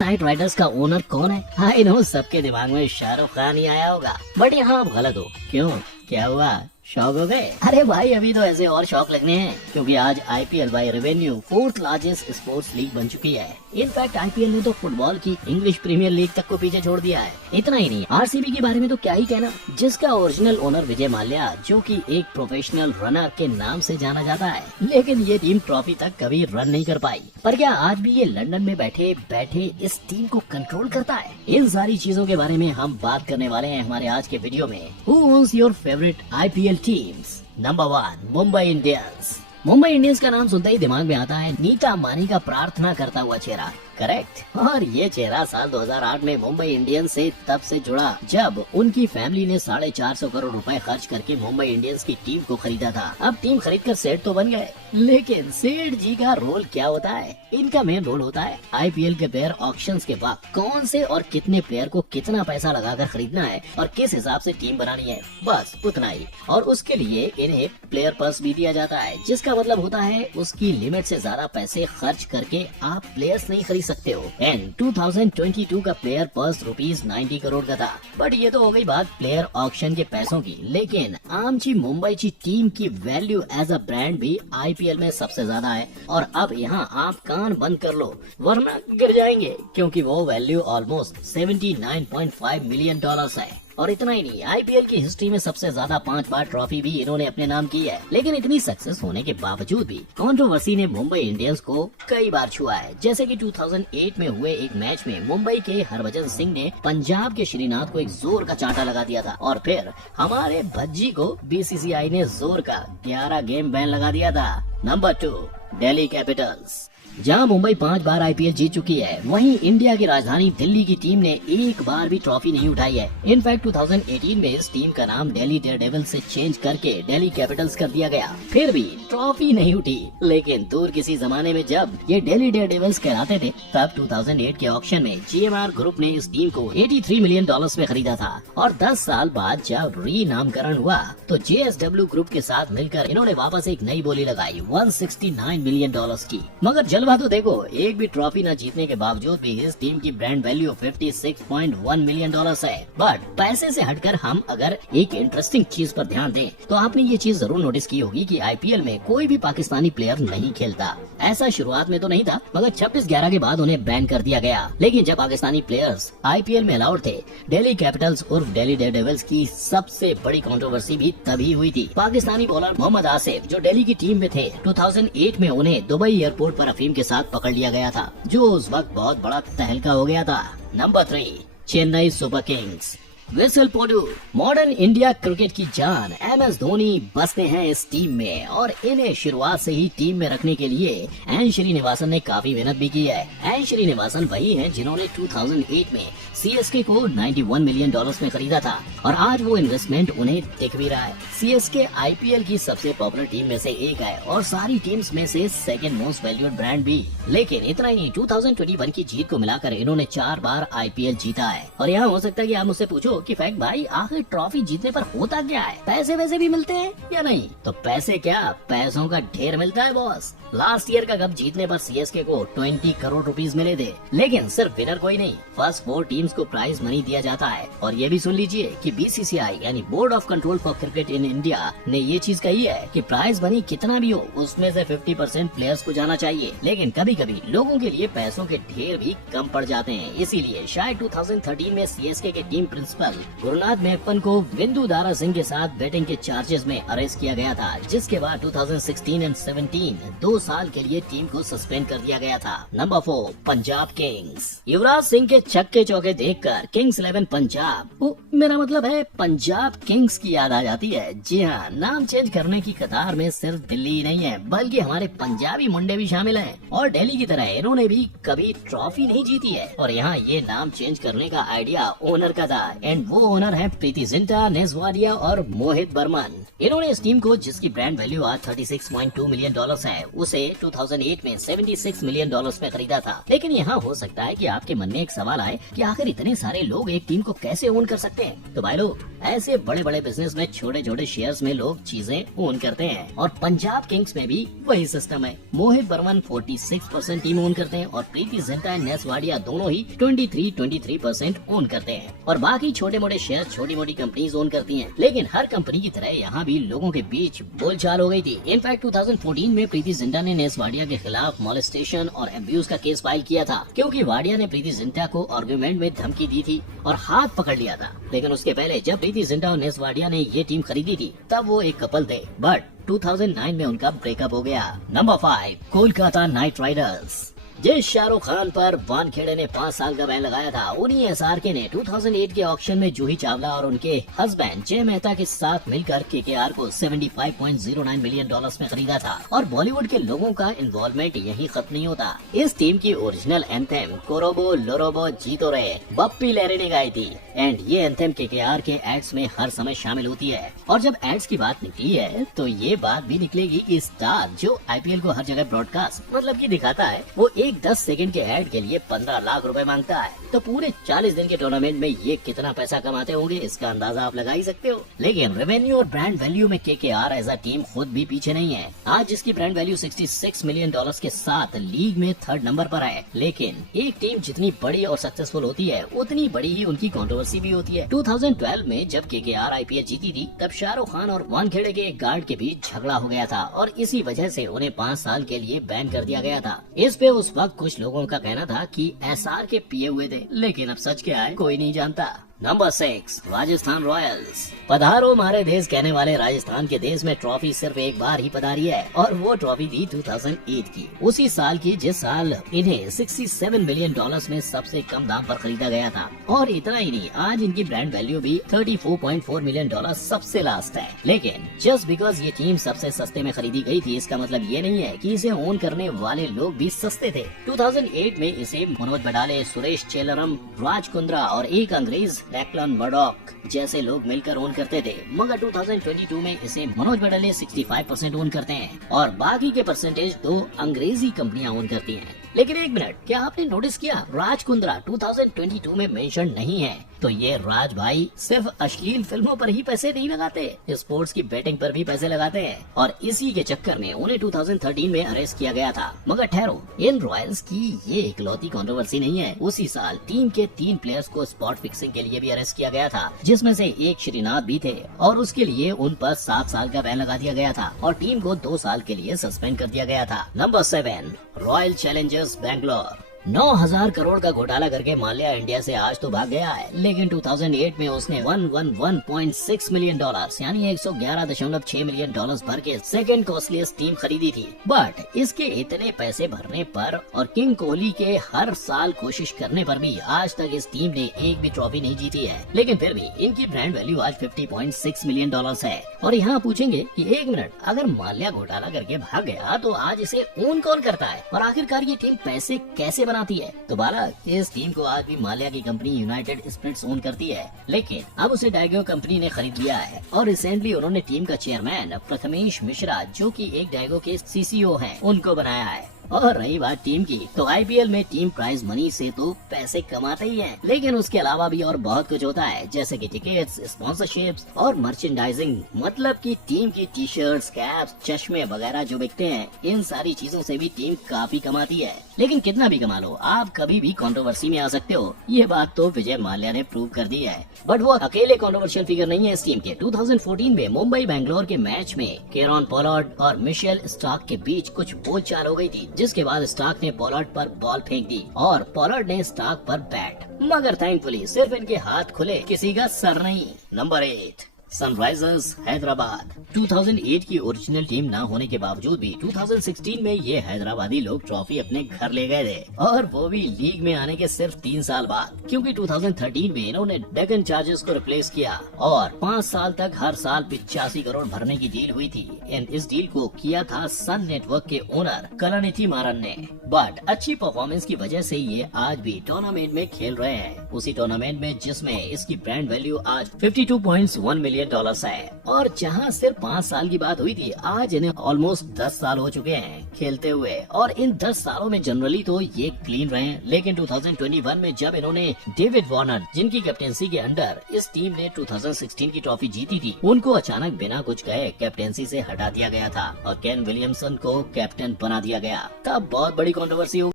Night Riders का owner कौन है? आई नो सबके दिमाग में शाहरुख खान ही आया होगा, बट यहाँ आप गलत हो। क्यों, क्या हुआ, शौक हो गए? अरे भाई अभी तो ऐसे और शौक लगने हैं, क्योंकि आज IPL by revenue fourth largest sports league बन चुकी है। इनफैक्ट आईपीएल ने तो फुटबॉल की इंग्लिश प्रीमियर लीग तक को पीछे छोड़ दिया है। इतना ही नहीं, आरसीबी के बारे में तो क्या ही कहना, जिसका ओरिजिनल ओनर विजय माल्या, जो कि एक प्रोफेशनल रनर के नाम से जाना जाता है, लेकिन ये टीम ट्रॉफी तक कभी रन नहीं कर पाई। पर क्या आज भी ये लंदन में बैठे बैठे इस टीम को कंट्रोल करता है? इन सारी चीजों के बारे में हम बात करने वाले हैं हमारे आज के वीडियो में। Who owns your favourite IPL teams? Number 1, Mumbai Indians. Mumbai Indians का नाम सुनते ही दिमाग में आता है नीता अंबानी का प्रार्थना करता हुआ चेहरा, करेक्ट। और ये चेहरा साल 2008 में मुंबई इंडियंस से तब से जुड़ा जब उनकी फैमिली ने 450 करोड़ रुपए खर्च करके मुंबई इंडियंस की टीम को खरीदा था। अब टीम खरीदकर सेठ तो बन गए, लेकिन सेठ जी का रोल क्या होता है? इनका मेन रोल होता है आईपीएल के प्लेयर ऑक्शंस के वक्त कौन से और कितने प्लेयर को कितना पैसा लगाकर खरीदना है और किस हिसाब से टीम बनानी है, बस उतना ही। और उसके लिए इन्हें प्लेयर पर्स भी दिया जाता है, जिसका मतलब होता है उसकी लिमिट से ज्यादा पैसे खर्च करके आप प्लेयर्स नहीं खरीद सकते हो। एंड 2022 का प्लेयर पर्स ₹90 करोड़ का था। बट ये तो हो गई बात प्लेयर ऑक्शन के पैसों की, लेकिन आमची मुंबई की टीम की वैल्यू एज अ ब्रांड भी आईपीएल में सबसे ज्यादा है। और अब यहाँ आप कान बंद कर लो वरना गिर जाएंगे, क्योंकि वो वैल्यू ऑलमोस्ट $79.5 मिलियन है। और इतना ही नहीं, आईपीएल की हिस्ट्री में सबसे ज्यादा 5 बार ट्रॉफी भी इन्होंने अपने नाम की है। लेकिन इतनी सक्सेस होने के बावजूद भी कंट्रोवर्सी ने मुंबई इंडियंस को कई बार छुआ है। जैसे कि 2008 में हुए एक मैच में मुंबई के हरभजन सिंह ने पंजाब के श्रीनाथ को एक जोर का चांटा लगा दिया था, और फिर हमारे भज्जी को बीसीसीआई ने जोर का 11 गेम बैन लगा दिया था। Number 2, Delhi Capitals. जहां मुंबई 5 बार आईपीएल जीत चुकी है, वहीं इंडिया की राजधानी दिल्ली की टीम ने एक बार भी ट्रॉफी नहीं उठाई है। इनफैक्ट 2018 में इस टीम का नाम दिल्ली डेयरडेविल्स से चेंज करके दिल्ली कैपिटल्स कर दिया गया, फिर भी ट्रॉफी नहीं उठी। लेकिन दूर किसी जमाने में जब ये दिल्ली डेयरडेविल्स कहलाते थे, तब 2008 के ऑक्शन में जीएमआर ग्रुप ने इस टीम को $83 मिलियन में खरीदा था। और 10 साल बाद जब रीनामकरण हुआ तो जेएसडब्ल्यू ग्रुप के साथ मिलकर इन्होंने वापस एक नई बोली लगाई $169 मिलियन की। मगर जलवा तो देखो, एक भी ट्रॉफी न जीतने के बावजूद भी इस टीम की ब्रांड वैल्यू $56.1 मिलियन है। बट पैसे से हटकर हम अगर एक इंटरेस्टिंग चीज पर ध्यान दें तो आपने ये चीज जरूर नोटिस की होगी कि आईपीएल में कोई भी पाकिस्तानी प्लेयर नहीं खेलता। ऐसा शुरुआत में तो नहीं था, मगर 26/11 के बाद उन्हें बैन कर दिया गया। लेकिन जब पाकिस्तानी प्लेयर्स आईपीएल में अलाउड थे, दिल्ली कैपिटल्स उर्फ दिल्ली डेयरडेविल्स की सबसे बड़ी कंट्रोवर्सी भी तभी हुई थी। पाकिस्तानी बॉलर मोहम्मद आसिफ, जो दिल्ली की टीम में थे, 2008 में उन्हें दुबई एयरपोर्ट पर अफीम के साथ पकड़ लिया गया था, जो उस वक्त बहुत बड़ा तहलका हो गया था। Number 3, Chennai super kings. Whistle पोडू, मॉडर्न इंडिया क्रिकेट की जान एमएस धोनी बसते हैं इस टीम में, और इन्हें शुरुआत से ही टीम में रखने के लिए एन श्रीनिवासन ने काफी मेहनत भी की है। एन श्रीनिवासन वही हैं जिन्होंने 2008 में सीएसके को $91 मिलियन में खरीदा था, और आज वो इन्वेस्टमेंट उन्हें दिख भी रहा है। सीएसके आईपीएल की सबसे पॉपुलर टीम में से एक है और सारी टीम्स में से सेकंड मोस्ट वैल्यूड ब्रांड भी। लेकिन इतना ही, 2021 की जीत को मिलाकर इन्होंने 4 बार आईपीएल जीता है। और यहाँ हो सकता है कि आप मुझसे पूछो कि फैक्ट भाई आखिर ट्रॉफी जीतने पर होता क्या है, पैसे वैसे भी मिलते हैं या नहीं? तो पैसे क्या, पैसों का ढेर मिलता है बॉस। लास्ट ईयर का कप जीतने पर सीएसके को 20 करोड़ रुपीस मिले थे, लेकिन सिर्फ विनर कोई नहीं, फर्स्ट 4 टीम्स को प्राइज मनी दिया जाता है। और ये भी सुन लीजिए कि बीसीसीआई यानी board of control for cricket in India ने ये चीज कही है कि प्राइज मनी कितना भी हो उसमें से 50% प्लेयर्स को जाना चाहिए। लेकिन कभी कभी लोगों के लिए पैसों के ढेर भी कम पड़ जाते हैं, इसीलिए शायद 2013 में सीएसके के टीम प्रिंसिपल गुरुनाथ मेहपन को विंदु दारा सिंह के साथ बैटिंग के चार्जेस में अरेस्ट किया गया था, जिसके बाद 2016 एंड 17 2 साल के लिए टीम को सस्पेंड कर दिया गया था। Number 4, Punjab kings. युवराज सिंह के छक्के चौके देखकर किंग्स 11 पंजाब, मेरा मतलब है पंजाब किंग्स की याद आ जाती है। जी हाँ, नाम चेंज करने की कतार में सिर्फ दिल्ली ही नहीं है, बल्कि हमारे पंजाबी मुंडे भी शामिल हैं। और दिल्ली की तरह इन्होंने भी कभी ट्रॉफी नहीं जीती है। और यहाँ ये नाम चेंज करने का आइडिया ओनर का था, एंड वो ओनर है प्रीति जिंटा, नेस वाडिया और मोहित बर्मन। इन्होंने इस टीम को, जिसकी ब्रांड वैल्यू आज $36.2 मिलियन है, उसे 2008 में $76 मिलियन में खरीदा था। लेकिन यहाँ हो सकता है कि आपके मन में एक सवाल आए कि आखिर इतने सारे लोग एक टीम को कैसे ओन कर सकते हैं। तो भाई लोग, ऐसे बड़े बड़े बिजनेस में छोटे छोटे शेयर्स में लोग चीजें ओन करते हैं और पंजाब किंग्स में भी वही सिस्टम है। मोहित बर्मन 46% टीम ओन करते हैं और प्रीति जिंटा एंड नेस वाडिया दोनों ही 23% ओन करते हैं और बाकी छोटे मोटे शेयर छोटी मोटी कंपनीज ओन करती हैं। लेकिन हर कंपनी की तरह यहाँ भी लोगों के बीच बोलचाल हो गई थी। इनफैक्ट 2014 में प्रीति जिंटा ने नेस वाडिया के खिलाफ मॉलेस्टेशन और एब्यूज का केस फाइल किया था, क्योंकि वाडिया ने प्रीति जिंटा को आर्गुमेंट में धमकी दी थी और हाथ पकड़ लिया था। लेकिन उसके पहले जब प्रीति जिंटा और नेस वाडिया ने ये टीम खरीदी थी तब वो एक कपल थे, बट 2009 में उनका ब्रेकअप हो गया। Number 5, Kolkata night Riders. जिस शाहरुख खान पर वानखेड़े ने 5 साल का बैन लगाया था, उन्हीं एसआरके ने 2008 के ऑक्शन में जूही चावला और उनके हस्बैंड जय मेहता के साथ मिलकर केकेआर को $75.09 मिलियन में खरीदा था। और बॉलीवुड के लोगों का इन्वॉल्वमेंट यहीं खत्म नहीं होता। इस टीम की ओरिजिनल एंथम कोरोबो लोरोबो जीतो रे बप्पी लहरी ने गाई थी एंड ये एंथम केकेआर के एड्स में हर समय शामिल होती है। और जब एड्स की बात निकली है तो ये बात भी निकलेगी कि स्टार जो आईपीएल को हर जगह ब्रॉडकास्ट मतलब की दिखाता है, वो एक 10 सेकंड के ऐड के लिए 15 लाख रुपए मांगता है। तो पूरे 40 दिन के टूर्नामेंट में ये कितना पैसा कमाते होंगे, इसका अंदाजा आप लगा ही सकते हो। लेकिन रेवेन्यू और ब्रांड वैल्यू में केकेआर एज अ टीम खुद भी पीछे नहीं है। आज जिसकी ब्रांड वैल्यू $66 मिलियन के साथ लीग में 3rd नंबर पर है। लेकिन एक टीम जितनी बड़ी और सक्सेसफुल होती है उतनी बड़ी ही उनकी कंट्रोवर्सी भी होती है। 2012 में जब केकेआर आईपीएल जीती थी तब शाहरुख खान और वानखेड़े के एक गार्ड के बीच झगड़ा हो गया था और इसी वजह से उन्हें 5 साल के लिए बैन कर दिया गया था। इस पे उस वक्त कुछ लोगों का कहना था कि एसआर के पिए हुए थे, लेकिन अब सच क्या है कोई नहीं जानता। Number 6, Rajasthan Royals. पधारो हमारे देश कहने वाले राजस्थान के देश में ट्रॉफी सिर्फ एक बार ही पधारी है और वो ट्रॉफी थी 2008 की, उसी साल की जिस साल इन्हें $67 मिलियन में सबसे कम दाम पर खरीदा गया था। और इतना ही नहीं, आज इनकी ब्रांड वैल्यू भी $34.4 मिलियन सबसे लास्ट है। लेकिन जस्ट बिकॉज ये टीम सबसे सस्ते में खरीदी गई थी, इसका मतलब ये नहीं है कि इसे ओन करने वाले लोग भी सस्ते थे। 2008 में इसे मनोज बडाले, सुरेश चेलरम, राज कुंद्रा और एक अंग्रेज डैक्लन मर्डॉक जैसे लोग मिलकर ओन करते थे। मगर 2022 में इसे मनोज बडाले 65% ओन करते हैं और बाकी के परसेंटेज 2 अंग्रेजी कंपनियां ओन करती हैं। लेकिन एक मिनट, क्या आपने नोटिस किया राज कुंद्रा 2022 में मेंशन नहीं है? तो ये राज भाई सिर्फ अश्लील फिल्मों पर ही पैसे नहीं लगाते, स्पोर्ट्स की बैटिंग पर भी पैसे लगाते हैं और इसी के चक्कर में उन्हें 2013 में अरेस्ट किया गया था। मगर ठहरो, इन रॉयल्स की ये इकलौती कंट्रोवर्सी नहीं है। उसी साल टीम के 3 प्लेयर्स को स्पॉट फिक्सिंग के लिए भी अरेस्ट किया गया था, जिसमें से एक श्रीनाथ भी थे और उसके लिए उन पर 7 साल का बैन लगा दिया गया था और टीम को 2 साल के लिए सस्पेंड कर दिया गया था। Number 7, royal Challengers Bangalore. 9,000 crore का घोटाला करके माल्या इंडिया से आज तो भाग गया है, लेकिन 2008 में उसने 111.6 मिलियन यानी $111.6 मिलियन भर के सेकंड कॉस्टलीस्ट टीम खरीदी थी। बट इसके इतने पैसे भरने पर और किंग कोहली के हर साल कोशिश करने पर भी आज तक इस टीम ने एक भी ट्रॉफी नहीं जीती है। लेकिन फिर भी इनकी ब्रांड वैल्यू आज $50.6 मिलियन है। और यहाँ पूछेंगे कि एक मिनट, अगर माल्या घोटाला करके भाग गया तो आज इसे ओन कौन करता है और आखिरकार ये टीम पैसे कैसे बनाती है? तो बालक, इस टीम को आज भी माल्या की कंपनी यूनाइटेड स्पिरिट्स ओन करती है, लेकिन अब उसे डायगो कंपनी ने खरीद लिया है और रिसेंटली उन्होंने टीम का चेयरमैन प्रथमेश मिश्रा, जो कि एक डायगो के सीसीओ हैं, उनको बनाया है। और रही बात टीम की, तो आईपीएल में टीम प्राइज मनी से तो पैसे कमाते ही है, लेकिन उसके अलावा भी और बहुत कुछ होता है, जैसे कि टिकट्स, स्पॉन्सरशिप्स और मर्चेंडाइजिंग। मतलब कि टीम की टी शर्ट्स, कैप्स, चश्मे वगैरह जो बिकते हैं, इन सारी चीजों से भी टीम काफी कमाती है। लेकिन कितना भी कमा लो, आप कभी भी कंट्रोवर्सी में आ सकते हो, ये बात तो विजय माल्या ने प्रूव कर दी है। बट वो अकेले कंट्रोवर्शियल फिगर नहीं है इस टीम के। 2014 में मुंबई बैंगलोर के मैच में केरॉन पोलार्ड और मिशेल स्टार्क के बीच कुछ बोलचाल हो गई थी, जिसके बाद स्टार्क ने पोलार्ड पर बॉल फेंक दी और पोलार्ड ने स्टार्क पर बैट। मगर थैंकफुली सिर्फ इनके हाथ खुले, किसी का सर नहीं। Number 8, Sunrisers Hyderabad. 2008 की ओरिजिनल टीम ना होने के बावजूद भी 2016 में ये हैदराबादी लोग ट्रॉफी अपने घर ले गए थे, और वो भी लीग में आने के सिर्फ 3 साल बाद, क्योंकि 2013 में इन्होंने डेक्कन चार्जर्स को रिप्लेस किया और 5 साल तक हर साल 85 करोड़ भरने की डील हुई थी। एंड इस डील को किया था सन नेटवर्क के ओनर कलानिधि मारन ने। बट अच्छी परफॉर्मेंस की वजह से ये आज भी टूर्नामेंट में खेल रहे हैं, उसी टूर्नामेंट में जिसमें इसकी ब्रांड वैल्यू आज $52.1 मिलियन है। और जहां सिर्फ 5 साल की बात हुई थी, आज इन्हें ऑलमोस्ट 10 साल हो चुके हैं खेलते हुए, और इन 10 सालों में जनरली तो ये क्लीन रहे। लेकिन 2021 में जब इन्होंने डेविड वार्नर, जिनकी कैप्टेंसी के अंडर इस टीम ने 2016 की ट्रॉफी जीती थी, उनको अचानक बिना कुछ कहे कैप्टेंसी से हटा दिया गया था और केन विलियमसन को कैप्टन बना दिया गया। तब बहुत बड़ी कंट्रोवर्सी